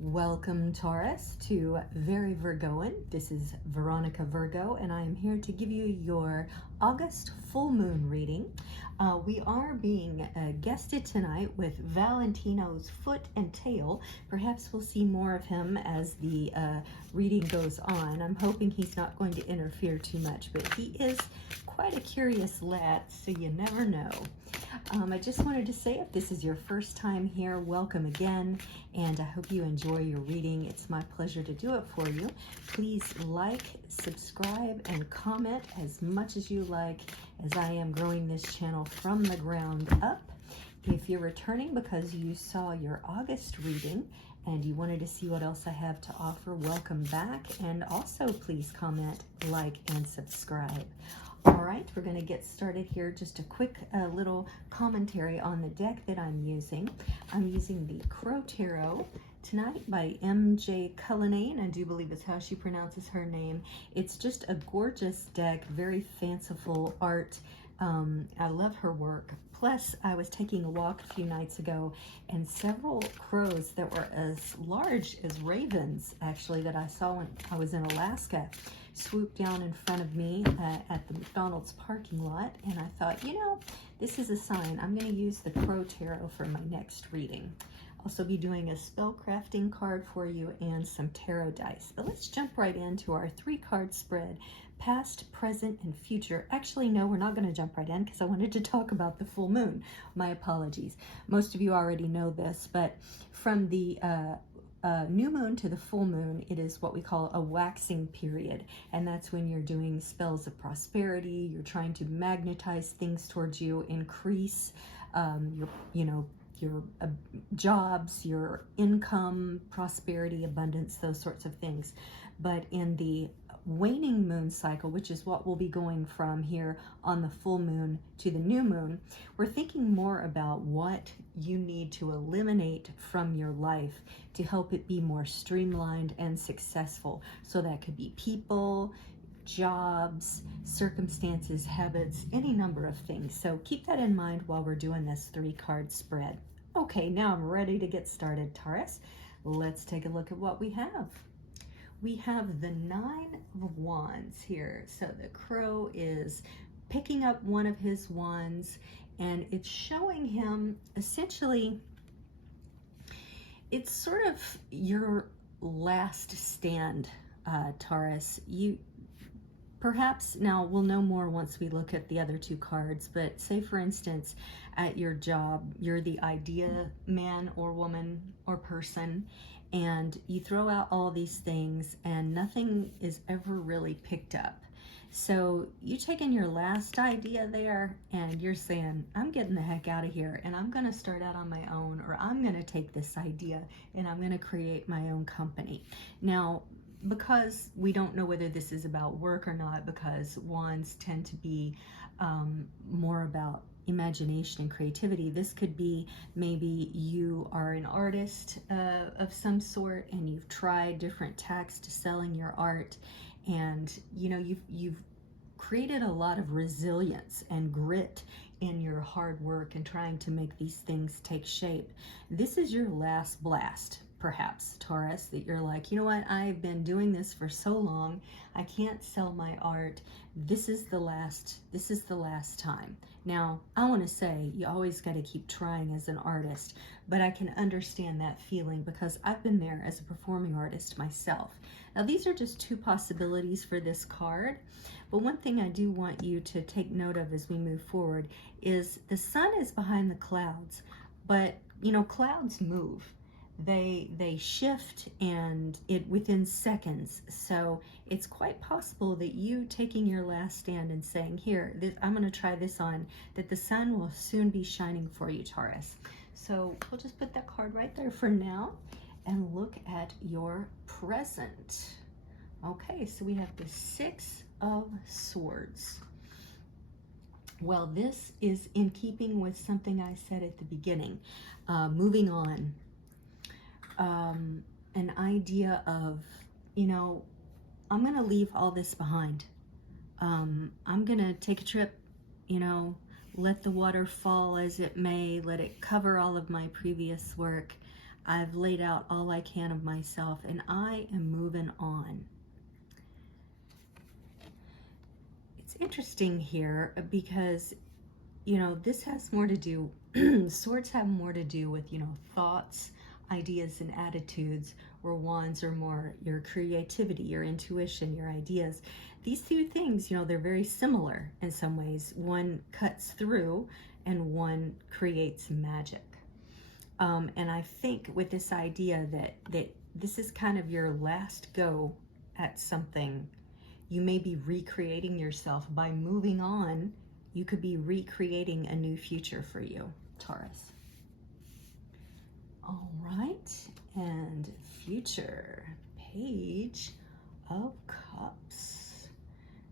Welcome, Taurus, to Very Virgoan. This is Veronica Virgo, and I am here to give you your August full moon reading. We are being guested tonight with Valentino's foot and tail. Perhaps we'll see more of him as the reading goes on. I'm hoping he's not going to interfere too much, but he is quite a curious lad, so you never know. I just wanted to say, if this is your first time here, welcome again, and I hope you enjoy your reading. It's my pleasure to do it for you. Please like, subscribe, and comment as much as you like, as I am growing this channel from the ground up. If you're returning because you saw your August reading and you wanted to see what else I have to offer, welcome back, and also please comment, like, and subscribe. All right, we're going to get started here. Just a quick little commentary on the deck that I'm using. I'm using the Crow Tarot tonight by M.J. Cullinane. I do believe it's how she pronounces her name. It's just a gorgeous deck, very fanciful art. I love her work. Plus, I was taking a walk a few nights ago, and several crows that were as large as ravens, actually, that I saw when I was in Alaska, swooped down in front of me at the McDonald's parking lot, and I thought, you know, this is a sign. I'm going to use the Crow Tarot for my next reading. Also be doing a spellcasting card for you and some tarot dice. But let's jump right into our 3-card spread, past, present, and future. Actually, no, we're not going to jump right in because I wanted to talk about the full moon. My apologies. Most of you already know this, but from the new moon to the full moon, it is what we call a waxing period, and that's when you're doing spells of prosperity. You're trying to magnetize things towards you, increase your jobs, your income, prosperity, abundance, those sorts of things. But in the waning moon cycle, which is what we'll be going from here on the full moon to the new moon, we're thinking more about what you need to eliminate from your life to help it be more streamlined and successful. So that could be people, jobs, circumstances, habits, any number of things. So keep that in mind while we're doing this 3-card spread. Okay, now I'm ready to get started, Taurus. Let's take a look at what we have. We have the 9 of Wands here. So the crow is picking up one of his wands, and it's showing him essentially, it's sort of your last stand, Taurus. You perhaps, now we'll know more once we look at the other 2 cards, but say for instance, at your job, you're the idea man or woman or person, and you throw out all these things and nothing is ever really picked up. So you taking your last idea there and you're saying, I'm getting the heck out of here and I'm going to start out on my own, or I'm going to take this idea and I'm going to create my own company. Now, because we don't know whether this is about work or not, because wands tend to be more about imagination and creativity, this could be maybe you are an artist of some sort and you've tried different tacks to selling your art, and you know you've created a lot of resilience and grit in your hard work and trying to make these things take shape. This is your last blast, perhaps, Taurus, that you're like, you know what, I've been doing this for so long, I can't sell my art. This is the last time. Now, I want to say you always got to keep trying as an artist, but I can understand that feeling because I've been there as a performing artist myself. Now, these are just 2 possibilities for this card, but one thing I do want you to take note of as we move forward is the sun is behind the clouds, but you know, clouds move. They shift, and it within seconds. So it's quite possible that you taking your last stand and saying, here, I'm going to try this on, that the sun will soon be shining for you, Taurus. So we'll just put that card right there for now and look at your present. Okay, so we have the 6 of Swords. Well, this is in keeping with something I said at the beginning. Moving on. An idea of, you know, I'm going to leave all this behind. I'm going to take a trip, you know, let the water fall as it may, let it cover all of my previous work. I've laid out all I can of myself, and I am moving on. It's interesting here because, you know, this has more to do, swords have more to do with, you know, thoughts, ideas, and attitudes, or wands are more your creativity, your intuition, your ideas. These two things, you know, they're very similar in some ways. One cuts through and one creates magic. And I think with this idea that this is kind of your last go at something, you may be recreating yourself. By moving on, you could be recreating a new future for you, Taurus. All right, and future, Page of Cups.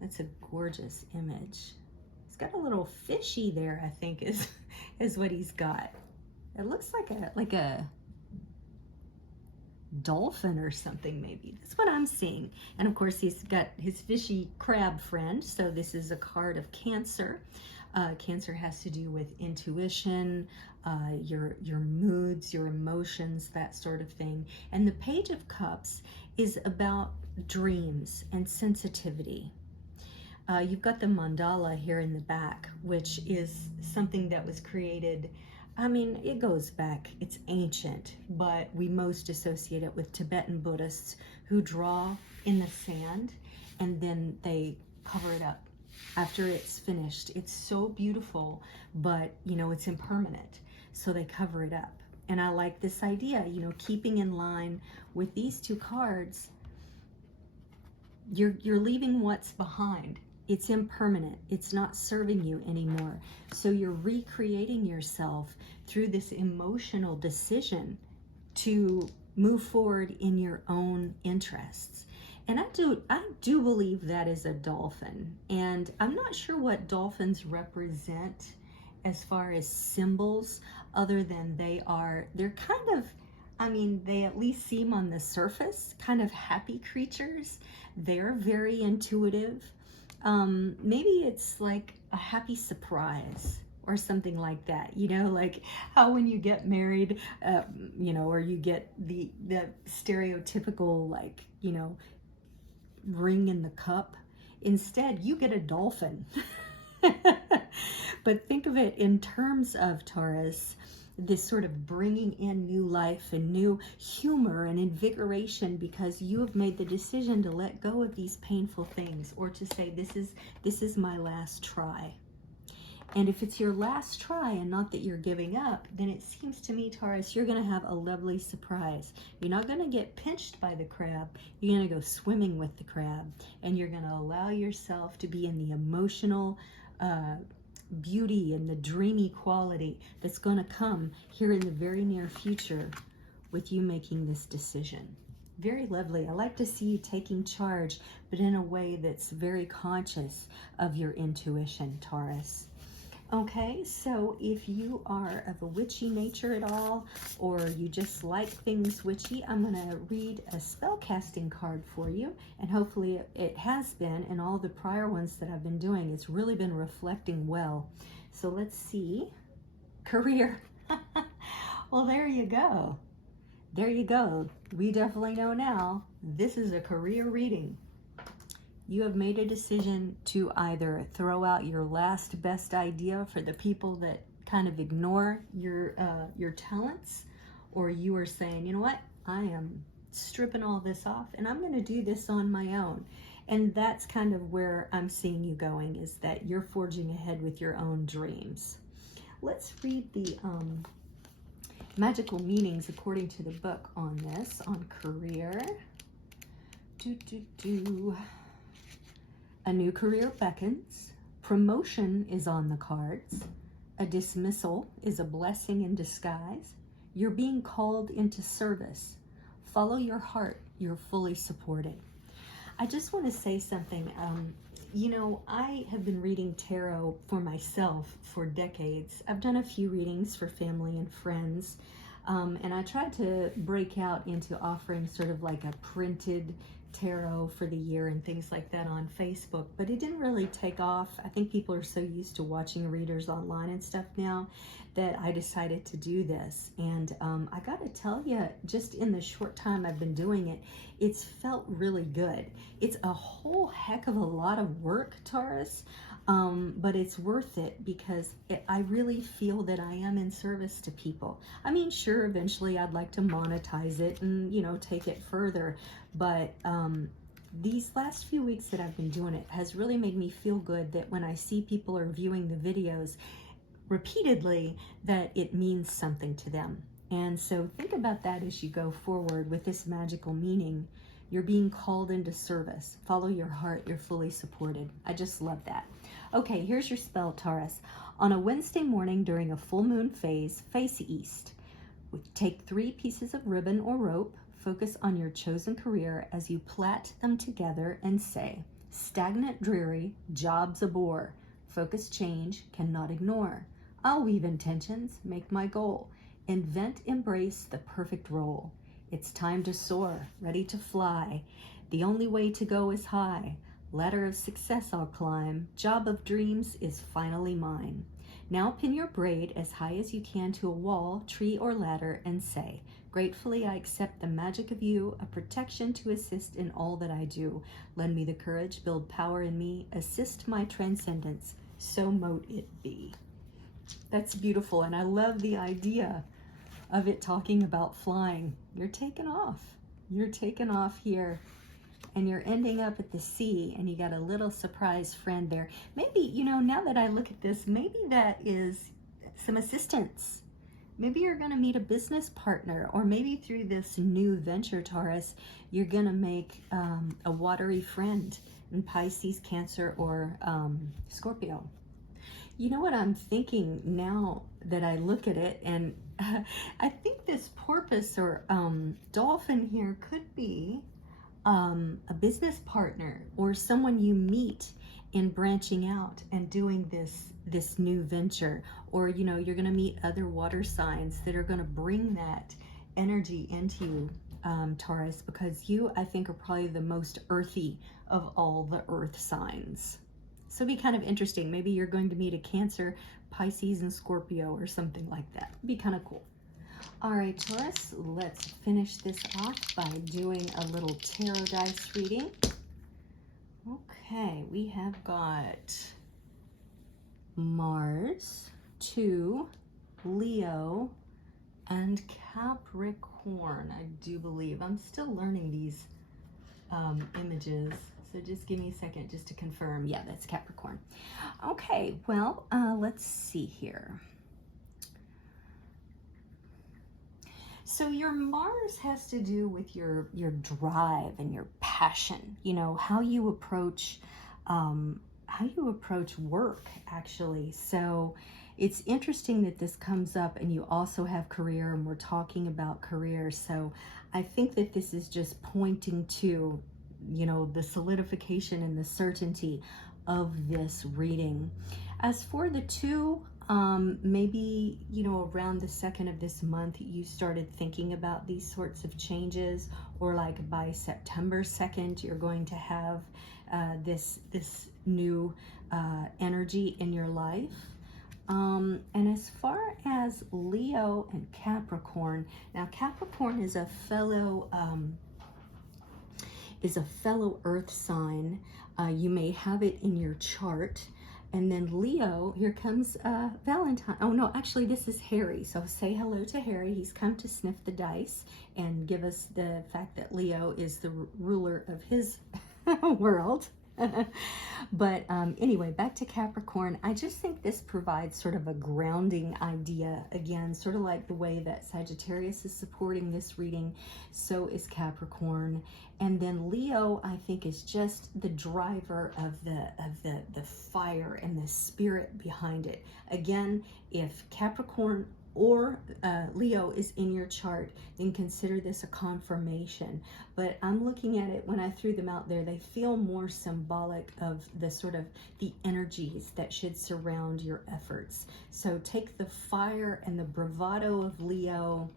That's a gorgeous image. He's got a little fishy there, I think, is what he's got. It looks like a dolphin or something, maybe. That's what I'm seeing. And of course, he's got his fishy crab friend. So this is a card of Cancer. Cancer has to do with intuition, your moods, your emotions, that sort of thing. And the Page of Cups is about dreams and sensitivity. You've got the mandala here in the back, which is something that was created, I mean, it goes back, it's ancient, but we most associate it with Tibetan Buddhists who draw in the sand and then they cover it up after it's finished. It's so beautiful, but you know, it's impermanent, so they cover it up. And I like this idea, you know, keeping in line with these two cards. You're leaving what's behind. It's impermanent. It's not serving you anymore. So you're recreating yourself through this emotional decision to move forward in your own interests. And I do believe that is a dolphin. And I'm not sure what dolphins represent as far as symbols, other than they're kind of, I mean, they at least seem on the surface kind of happy creatures. They're very intuitive. Maybe it's like a happy surprise or something like that, you know, like how when you get married, you know, or you get the stereotypical, like, you know, ring in the cup. Instead, you get a dolphin. But think of it in terms of, Taurus, this sort of bringing in new life and new humor and invigoration, because you have made the decision to let go of these painful things, or to say, this is my last try. And if it's your last try and not that you're giving up, then it seems to me, Taurus, you're going to have a lovely surprise. You're not going to get pinched by the crab. You're going to go swimming with the crab, and you're going to allow yourself to be in the emotional beauty and the dreamy quality that's going to come here in the very near future with you making this decision. Very lovely. I like to see you taking charge, but in a way that's very conscious of your intuition, Taurus. Okay, so if you are of a witchy nature at all, or you just like things witchy, I'm going to read a spellcasting card for you, and hopefully it has been, and all the prior ones that I've been doing, it's really been reflecting well. So let's see. Career. Well, there you go. There you go. We definitely know now this is a career reading. You have made a decision to either throw out your last best idea for the people that kind of ignore your talents, or you are saying, you know what, I am stripping all this off and I'm going to do this on my own. And that's kind of where I'm seeing you going, is that you're forging ahead with your own dreams. Let's read the magical meanings according to the book on this, on career. A new career beckons. Promotion is on the cards. A dismissal is a blessing in disguise. You're being called into service. Follow your heart. You're fully supported. I just want to say something. You know, I have been reading tarot for myself for decades. I've done a few readings for family and friends. And I tried to break out into offering sort of like a printed tarot for the year and things like that on Facebook, but it didn't really take off. I think people are so used to watching readers online and stuff now that I decided to do this. And I got to tell you, just in the short time I've been doing it, it's felt really good. It's a whole heck of a lot of work, Taurus, but it's worth it because I really feel that I am in service to people. I mean, sure, eventually I'd like to monetize it and, you know, take it further, but these last few weeks that I've been doing it has really made me feel good that when I see people are viewing the videos repeatedly, that it means something to them. And so think about that as you go forward with this magical meaning. You're being called into service. Follow your heart. You're fully supported. I just love that. Okay, here's your spell, Taurus. On a Wednesday morning during a full moon phase, face east. Take 3 pieces of ribbon or rope. Focus on your chosen career as you plait them together and say, stagnant, dreary, job's a bore. Focus change, cannot ignore. I'll weave intentions, make my goal. Invent, embrace the perfect role. It's time to soar, ready to fly. The only way to go is high. Ladder of success I'll climb. Job of dreams is finally mine. Now pin your braid as high as you can to a wall, tree, or ladder and say, gratefully I accept the magic of you, a protection to assist in all that I do. Lend me the courage, build power in me, assist my transcendence. So mote it be. That's beautiful, and I love the idea of it talking about flying. You're taking off. You're taking off here, and you're ending up at the sea, and you got a little surprise friend there. Maybe, you know, now that I look at this, maybe that is some assistance. Maybe you're going to meet a business partner, or maybe through this new venture, Taurus, you're going to make a watery friend in Pisces, Cancer, or Scorpio. You know what I'm thinking now that I look at it, and I think this porpoise or dolphin here could be a business partner or someone you meet in branching out and doing this new venture. Or, you know, you're going to meet other water signs that are going to bring that energy into you, Taurus, because you, I think, are probably the most earthy of all the earth signs. So it'd be kind of interesting. Maybe you're going to meet a Cancer, Pisces, and Scorpio or something like that. It'd be kind of cool. All right, Taurus, let's finish this off by doing a little tarot dice reading. Okay, we have got Mars, 2, Leo, and Capricorn, I do believe. I'm still learning these images. So just give me a second just to confirm. Yeah, that's Capricorn. Okay, well, let's see here. So your Mars has to do with your drive and your passion, you know, how you approach work, actually. So it's interesting that this comes up, and you also have career, and we're talking about career. So I think that this is just pointing to, you know, the solidification and the certainty of this reading. As for the 2, maybe, you know, around the 2nd of this month, you started thinking about these sorts of changes, or like by September 2nd, you're going to have this new energy in your life. And as far as Leo and Capricorn, now Capricorn is a fellow earth sign. You may have it in your chart. And then Leo, here comes Valentine. Oh no, actually this is Harry. So say hello to Harry. He's come to sniff the dice and give us the fact that Leo is the ruler of his world. But anyway, back to Capricorn. I just think this provides sort of a grounding idea. Again, sort of like the way that Sagittarius is supporting this reading, so is Capricorn. And then Leo, I think, is just the driver of the fire and the spirit behind it. Again, if Capricorn or Leo is in your chart, then consider this a confirmation. But I'm looking at it, when I threw them out there, they feel more symbolic of the sort of the energies that should surround your efforts. So take the fire and the bravado of Leo,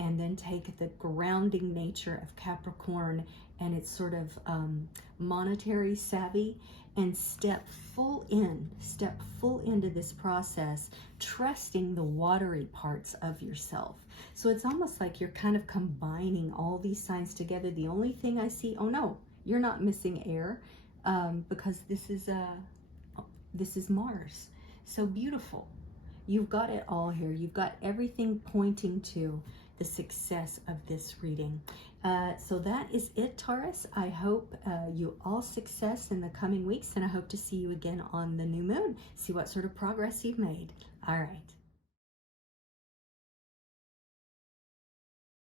and then take the grounding nature of Capricorn and its sort of monetary savvy, and step full into this process, trusting the watery parts of yourself. So it's almost like you're kind of combining all these signs together. The only thing I see, oh no, you're not missing air, because this is Mars. So beautiful. You've got it all here. You've got everything pointing to the success of this reading. So that is it, Taurus. I hope you all success in the coming weeks, and I hope to see you again on the new moon. See what sort of progress you've made. All right.